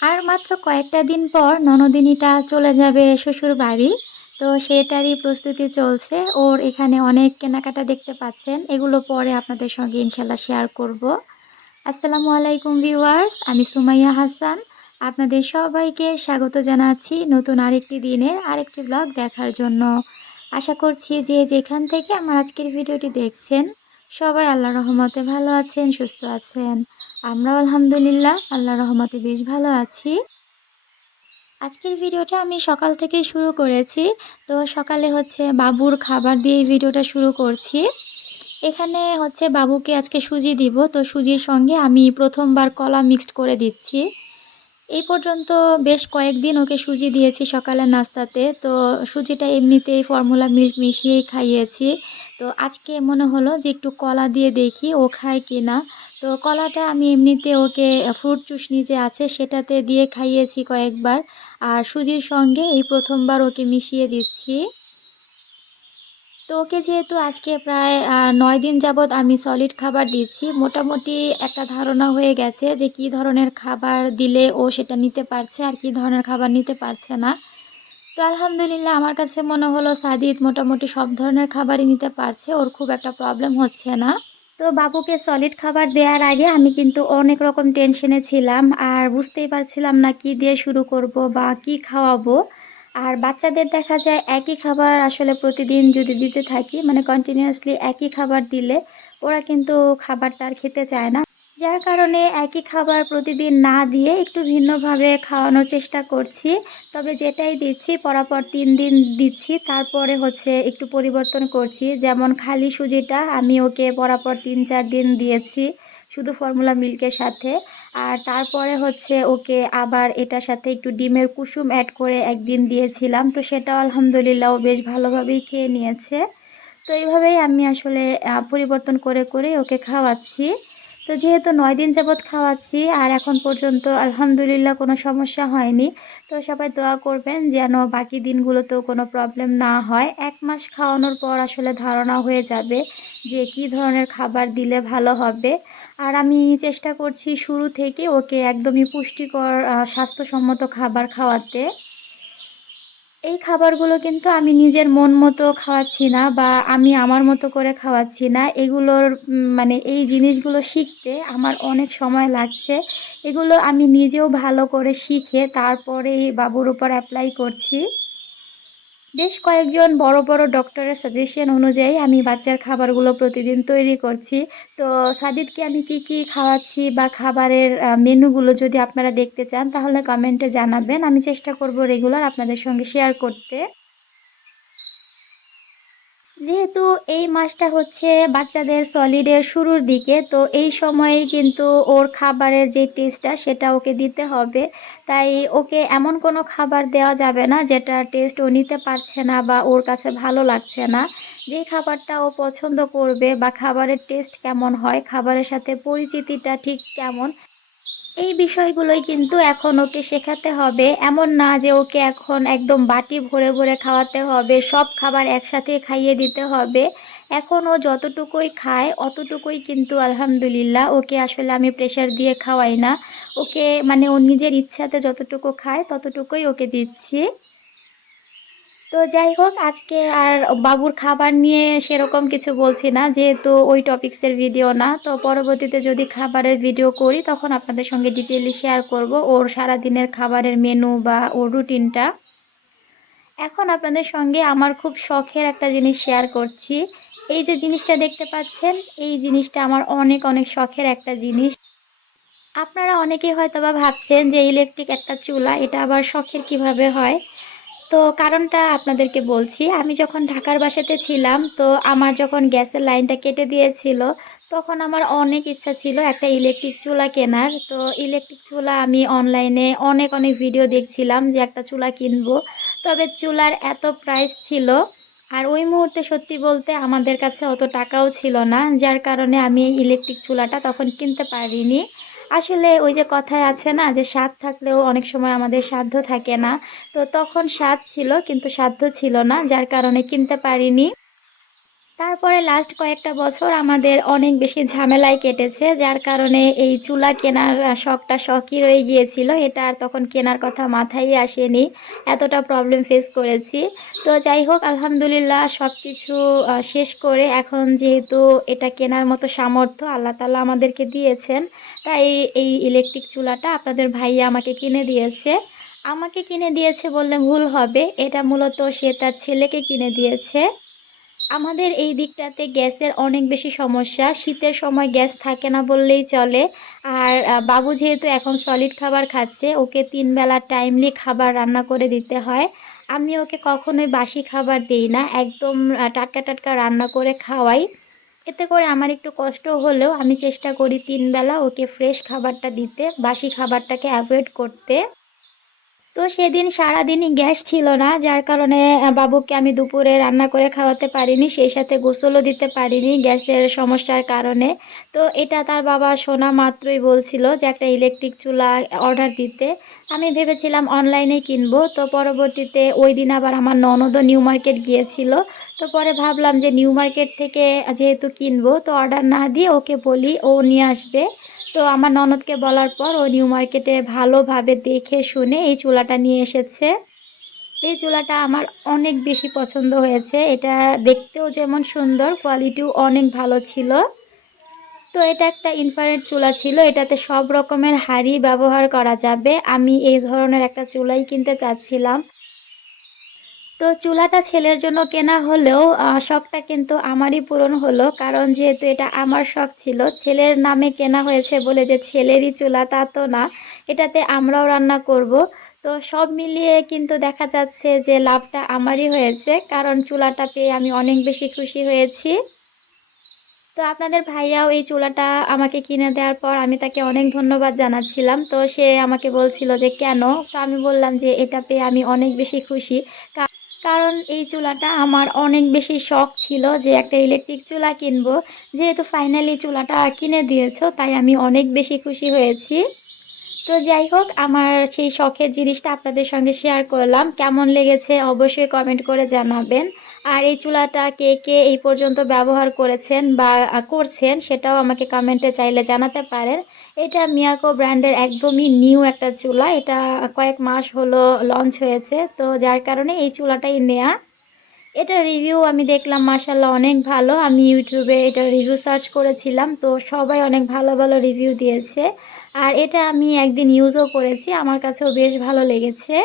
আর মাত্র কয়েকটা দিন পর ননদিনীটা চলে যাবে শ্বশুর বাড়ি। তো সেটারই প্রস্তুতি চলছে। ওর এখানে অনেক কেনাকাটা দেখতে পাচ্ছেন। এগুলো পরে আপনাদের সঙ্গে ইনশাল্লাহ শেয়ার করব। আসসালামু আলাইকুম ভিউয়ার্স, আমি সুমাইয়া হাসান। আপনাদের সবাইকে স্বাগত জানাচ্ছি নতুন আরেকটি দিনের আরেকটি ব্লগ দেখার জন্য। আশা করছি যে যেখান থেকে আমার আজকের ভিডিওটি দেখছেন সবাই আল্লাহর রহমতে ভালো আছেন, সুস্থ আছেন। আমরাও আলহামদুলিল্লাহ আল্লাহর রহমতে বেশ ভালো আছি। আজকের ভিডিওটা আমি সকাল থেকেই শুরু করেছি। তো সকালে হচ্ছে বাবুর খাবার দিয়ে এই ভিডিওটা শুরু করছি। এখানে হচ্ছে বাবুকে আজকে সুজি দিব, তো সুজির সঙ্গে আমি প্রথমবার কলা মিক্সড করে দিচ্ছি। এই পর্যন্ত বেশ কয়েকদিন ওকে সুজি দিয়েছি সকালের নাস্তাতে। তো সুজিটা এমনিতেই ফর্মুলা মিল্ক মিশিয়েই খাইয়েছি। তো আজকে মনে হলো যে একটু কলা দিয়ে দেখি ও খায় কি না। তো কলাটা আমি এমনিতে ওকে ফ্রুট চুষনি যে আছে সেটাতে দিয়ে খাইয়েছি কয়েকবার। আর সুজির সঙ্গে এই প্রথমবার ওকে মিশিয়ে দিচ্ছি। তো ওকে যেহেতু আজকে প্রায় ৯ দিন যাবৎ আমি সলিড খাবার দিচ্ছি, মোটামুটি একটা ধারণা হয়ে গেছে যে কী ধরনের খাবার দিলে ও সেটা নিতে পারছে আর কী ধরনের খাবার নিতে পারছে না। তো আলহামদুলিল্লাহ আমার কাছে মনে হলো সাদিদ মোটামুটি সব ধরনের খাবারই নিতে পারছে, ওর খুব একটা প্রবলেম হচ্ছে না। তো বাবুকে সলিড খাবার দেওয়ার আগে আমি কিন্তু অনেক রকম টেনশনে ছিলাম, আর বুঝতেই পারছিলাম না কি দিয়ে শুরু করব বা কি খাওয়াবো। আর বাচ্চাদের দেখা যায় একই খাবার আসলে প্রতিদিন যদি দিতে থাকি, মানে কন্টিনিউয়াসলি একই খাবার দিলে ওরা কিন্তু খাবারটা আর খেতে চায় না। যার কারণে একই খাবার প্রতিদিন না দিয়ে একটু ভিন্নভাবে খাওয়ানোর চেষ্টা করছি। তবে যেটাই দিচ্ছি পরাপর ৩ দিন দিচ্ছি, তারপরে হচ্ছে একটু পরিবর্তন করছি। যেমন খালি সুজিটা আমি ওকে পরাপর ৩-৪ দিন দিয়েছি শুধু ফর্মুলা মিল্কের সাথে। আর তারপরে হচ্ছে ওকে আবার এটার সাথে একটু ডিমের কুসুম অ্যাড করে একদিন দিয়েছিলাম। তো সেটাও আলহামদুলিল্লাহ ও বেশ ভালোভাবেই খেয়ে নিয়েছে। তো এইভাবেই আমি আসলে পরিবর্তন করে করে ওকে খাওয়াচ্ছি। তো যেহেতু ৯ দিন যাবৎ খাওয়াচ্ছি আর এখন পর্যন্ত আলহামদুলিল্লাহ কোনো সমস্যা হয়নি। তো সবাই দোয়া করবেন যেন বাকি দিনগুলোতেও কোনো প্রবলেম না হয়। ১ মাস খাওয়ানোর পর আসলে ধারণা হয়ে যাবে যে কী ধরনের খাবার দিলে ভালো হবে। আর আমি চেষ্টা করছি শুরু থেকে ওকে একদমই পুষ্টিকর স্বাস্থ্যসম্মত খাবার খাওয়াতে। এই খাবারগুলো কিন্তু আমি নিজের মন মতো খাওয়াচ্ছি না বা আমি আমার মতো করে খাওয়াচ্ছি না। এগুলোর মানে এই জিনিসগুলো শিখতে আমার অনেক সময় লাগছে। এগুলো আমি নিজেও ভালো করে শিখে তারপরেই বাবুর উপর এপ্লাই করছি। বেশ কয়েকজন বড় বড় ডক্টরের সাজেশন অনুযায়ী আমি বাচ্চার খাবারগুলো প্রতিদিন তৈরি করছি। তো সাদিদকে আমি কি কি খাওয়াচ্ছি বা খাবারের মেনুগুলো যদি আপনারা দেখতে চান তাহলে কমেন্টে জানাবেন। আমি চেষ্টা করব রেগুলার আপনাদের সঙ্গে শেয়ার করতে। যেহেতু এই মাসটা হচ্ছে বাচ্চাদের সলিডের শুরুর দিকে, তো এই সময়েই কিন্তু ওর খাবারের যে টেস্টটা সেটা ওকে দিতে হবে। তাই ওকে এমন কোনো খাবার দেওয়া যাবে না যেটার টেস্ট ও নিতে পারছে না বা ওর কাছে ভালো লাগছে না। যেই খাবারটা ও পছন্দ করবে বা খাবারের টেস্ট কেমন হয়, খাবারের সাথে পরিচিতিটা ঠিক কেমন, এই বিষয়গুলোই কিন্তু এখন ওকে শেখাতে হবে। এমন না যে ওকে এখন একদম বাটি ভরে ভরে খাওয়াতে হবে, সব খাবার একসাথে খাইয়ে দিতে হবে। এখন ও যতটুকুই খায় অতটুকুই কিন্তু আলহামদুলিল্লাহ, ওকে আসলে আমি প্রেশার দিয়ে খাওয়াই না। ওকে মানে ও নিজের ইচ্ছাতে যতটুকু খায় ততটুকুই ওকে দিচ্ছি। তো যাই হোক, আজকে আর বাবুর খাবার নিয়ে সেরকম কিছু বলছি না, যেহেতু ওই টপিক্সের ভিডিও না। তো পরবর্তীতে যদি খাবারের ভিডিও করি তখন আপনাদের সঙ্গে ডিটেইলি শেয়ার করব ওর সারাদিনের খাবারের মেনু বা ওর রুটিনটা। এখন আপনাদের সঙ্গে আমার খুব শখের একটা জিনিস শেয়ার করছি। এই যে জিনিসটা দেখতে পাচ্ছেন, এই জিনিসটা আমার অনেক অনেক শখের একটা জিনিস। আপনারা অনেকেই হয়তোবা ভাবছেন যে ইলেকট্রিক একটা চুলা এটা আবার শখের কিভাবে হয়। তো কারণটা আপনাদেরকে বলছি। আমি যখন ঢাকার বাসাতে ছিলাম, তো আমার যখন গ্যাসের লাইনটা কেটে দিয়েছিল, তখন আমার অনেক ইচ্ছা ছিল একটা ইলেকট্রিক চুলা কেনার। তো ইলেকট্রিক চুলা আমি অনলাইনে অনেক অনেক ভিডিও দেখছিলাম যে একটা চুলা কিনবো। তবে চুলার এত প্রাইস ছিল, আর ওই মুহূর্তে সত্যি বলতে আমাদের কাছে অত টাকাও ছিল না, যার কারণে আমি এই ইলেকট্রিক চুলাটা তখন কিনতে পারিনি। আসলে ওই যে কথায় আছে না যে স্বাদ থাকলেও অনেক সময় আমাদের সাধ্য থাকে না। তো তখন স্বাদ ছিল কিন্তু সাধ্য ছিল না, যার কারণে কিনতে পারিনি। তারপরে লাস্ট কয়েকটা বছর আমাদের অনেক বেশি ঝামেলায় কেটেছে, যার কারণে এই চুলা কেনার শখটা শখই রয়ে গিয়েছিল। এটা আর তখন কেনার কথা মাথায় আসেনি, এতটা প্রবলেম ফেস করেছি। তো যাই হোক, আলহামদুলিল্লাহ সব কিছু শেষ করে এখন যেহেতু এটা কেনার মতো সামর্থ্য আল্লাহ তাআলা আমাদেরকে দিয়েছেন, তাই এই ইলেকট্রিক চুলাটা আপনাদের ভাইয়া আমাকে কিনে দিয়েছে। আমাকে কিনে দিয়েছে বললে ভুল হবে, এটা মূলত সে তার ছেলেকে কিনে দিয়েছে। আমাদের এই দিকটাতে গ্যাসের অনেক বেশি সমস্যা। শীতের সময় গ্যাস থাকে না বললেই চলে। আর বাবু যেহেতু এখন সলিড খাবার খাচ্ছে, ওকে ৩ বেলা টাইমলি খাবার রান্না করে দিতে হয়। আমি ওকে কখনোই বাসি খাবার দেই না। একদম টাটকা, টাটকা রান্না করে খাওয়াই। এতে করে আমার একটু কষ্ট হলেও আমি চেষ্টা করি ৩ বেলা ওকে ফ্রেশ খাবারটা দিতে, বাসি খাবারটাকে এভয়েড করতে। তো সেদিন সারাদিনই গ্যাস ছিল না, যার কারণে বাবুকে আমি দুপুরে রান্না করে খাওয়াতে পারিনি, সেই সাথে গোসলও দিতে পারিনি গ্যাসের সমস্যার কারণে। তো এটা তার বাবা শোনা মাত্রই বলছিল যে একটা ইলেকট্রিক চুলা অর্ডার দিতে। আমি ভেবেছিলাম অনলাইনে কিনবো, তো পরবর্তীতে ওই দিন আবার আমার ননদও নিউ মার্কেট গিয়েছিল। তো পরে ভাবলাম যে নিউ মার্কেট থেকে যেহেতু কিনবো, তো অর্ডার না দিয়ে ওকে বলি, ও নিয়ে আসবে। তো আমার ননদকে বলার পর ও নিউ মার্কেটে ভালোভাবে দেখে শুনে এই চুলাটা নিয়ে এসেছে। এই চুলাটা আমার অনেক বেশি পছন্দ হয়েছে। এটা দেখতেও যেমন সুন্দর, কোয়ালিটিও অনেক ভালো ছিল। তো এটা একটা ইনফ্রারেড চুলা ছিল, এটাতে সব রকমের হাঁড়ি ব্যবহার করা যাবে। আমি এই ধরনের একটা চুলাই কিনতে চাচ্ছিলাম। তো চুলাটা ছেলের জন্য কেনা হলেও শখটা কিন্তু আমারই পূরণ হলো। কারণ যেহেতু এটা আমার শখ ছিল, ছেলের নামে কেনা হয়েছে বলে যে ছেলেরই চুলা তা তো না। এটাতে আমরাও রান্না করব। তো সব মিলিয়ে কিন্তু দেখা যাচ্ছে যে লাভটা আমারই হয়েছে, কারণ চুলাটা পেয়ে আমি অনেক বেশি খুশি হয়েছি। তো আপনাদের ভাইয়াও এই চুলাটা আমাকে কিনে দেওয়ার পর আমি তাকে অনেক ধন্যবাদ জানাচ্ছিলাম। তো সে আমাকে বলছিল যে কেন? তো আমি বললাম যে এটা পেয়ে আমি অনেক বেশি খুশি। কারণ এই চুলাটা আমার অনেক বেশি শখ ছিল যে একটা ইলেকট্রিক চুলা কিনবো। যেহেতু ফাইনালি চুলাটা কিনে দিয়েছো, তাই আমি অনেক বেশি খুশি হয়েছি। তো যাই হোক, আমার সেই শখের জিনিসটা আপনাদের সঙ্গে শেয়ার করলাম। কেমন লেগেছে অবশ্যই কমেন্ট করে জানাবেন। আর এই চুলাটা কে কে এই পর্যন্ত ব্যবহার করেছেন বা করছেন সেটাও আমাকে কমেন্টে চাইলে জানাতে পারেন। এটা মিয়াকো ব্র্যান্ডের একদমই নিউ একটা চুলা। এটা কয়েক মাস হলো লঞ্চ হয়েছে। তো যার কারণে এই চুলাটাই নেয়া। এটার রিভিউ আমি দেখলাম মাশাআল্লাহ অনেক ভালো। আমি ইউটিউবে এটার রিভিউ সার্চ করেছিলাম, তো সবাই অনেক ভালো ভালো রিভিউ দিয়েছে। আর এটা আমি একদিন ইউজও করেছি, আমার কাছেও বেশ ভালো লেগেছে।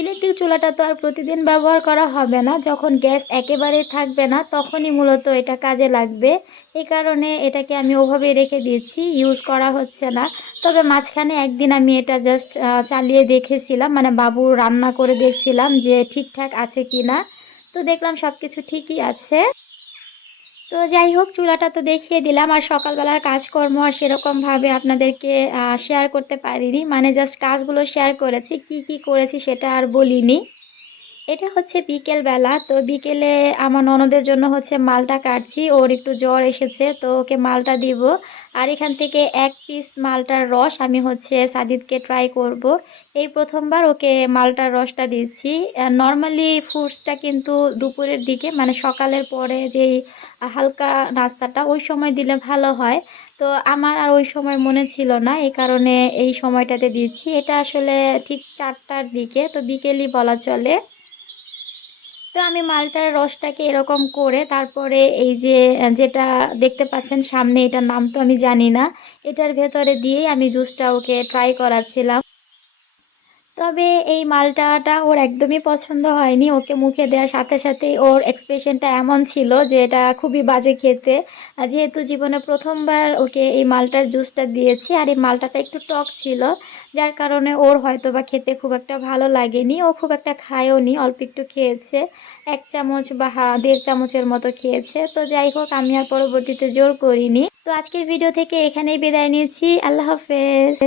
ইলেকট্রিক চুলাটা তো আর প্রতিদিন ব্যবহার করা হবে না, যখন গ্যাস একেবারেই থাকবে না তখনই মূলত এটা কাজে লাগবে। এই কারণে এটাকে আমি ওভাবেই রেখে দিয়েছি, ইউজ করা হচ্ছে না। তবে মাঝখানে একদিন আমি এটা জাস্ট চালিয়ে দেখেছিলাম, মানে বাবু রান্না করে দেখছিলাম যে ঠিকঠাক আছে কি না। তো দেখলাম সব কিছু ঠিকই আছে। তো যাই হোক, চুলাটা তো দেখিয়ে দিলাম। আর সকালবেলার কাজকর্ম আর সেরকমভাবে আপনাদেরকে শেয়ার করতে পারিনি, মানে জাস্ট কাজগুলো শেয়ার করেছি, কি কি করেছি সেটা আর বলিনি। এটা হচ্ছে বিকেলবেলা। তো বিকেলে আমার ননদের জন্য হচ্ছে মালটা কাটছি, ওর একটু জ্বর এসেছে, তো ওকে মালটা দিব। আর এখান থেকে ১ পিস মালটার রস আমি হচ্ছে সাদিদকে ট্রাই করব। এই প্রথমবার ওকে মালটার রসটা দিচ্ছি। নর্মালি ফ্রুটসটা কিন্তু দুপুরের দিকে, মানে সকালের পরে যেই হালকা নাস্তাটা ওই সময় দিলে ভালো হয়। তো আমার আর ওই সময় মনে ছিল না, এই কারণে এই সময়টাতে দিচ্ছি। এটা আসলে ঠিক ৪টার দিকে, তো বিকেলই বলা চলে। তো আমি মালটার রসটাকে এরকম করে তারপরে এই যে যেটা দেখতে পাচ্ছেন সামনে, এটার নাম তো আমি জানি না, এটার ভেতরে দিয়েই আমি জুসটা ওকে ট্রাই করাচ্ছিলাম। তবে এই মালটাটা ওর একদমই পছন্দ হয়নি। ওকে মুখে দেওয়ার সাথে সাথেই ওর এক্সপ্রেশনটা এমন ছিল যে এটা খুবই বাজে খেতে। যেহেতু জীবনে প্রথমবার ওকে এই মালটার জুসটা দিয়েছি, আর এই মালটাটা একটু টক ছিল, যার কারণে ওর হয়তোবা খেতে খুব একটা ভালো লাগেনি। ও খুব একটা খায়ও নি, অল্প একটু খেয়েছে। ১ চামচ বা ১.৫ চামচের মতো খেয়েছে। তো যাই হোক, আমি আর পরবর্তীতে জোর করিনি। তো আজকের ভিডিও থেকে এখানেই বিদায় নিচ্ছি। আল্লাহ হাফেজ।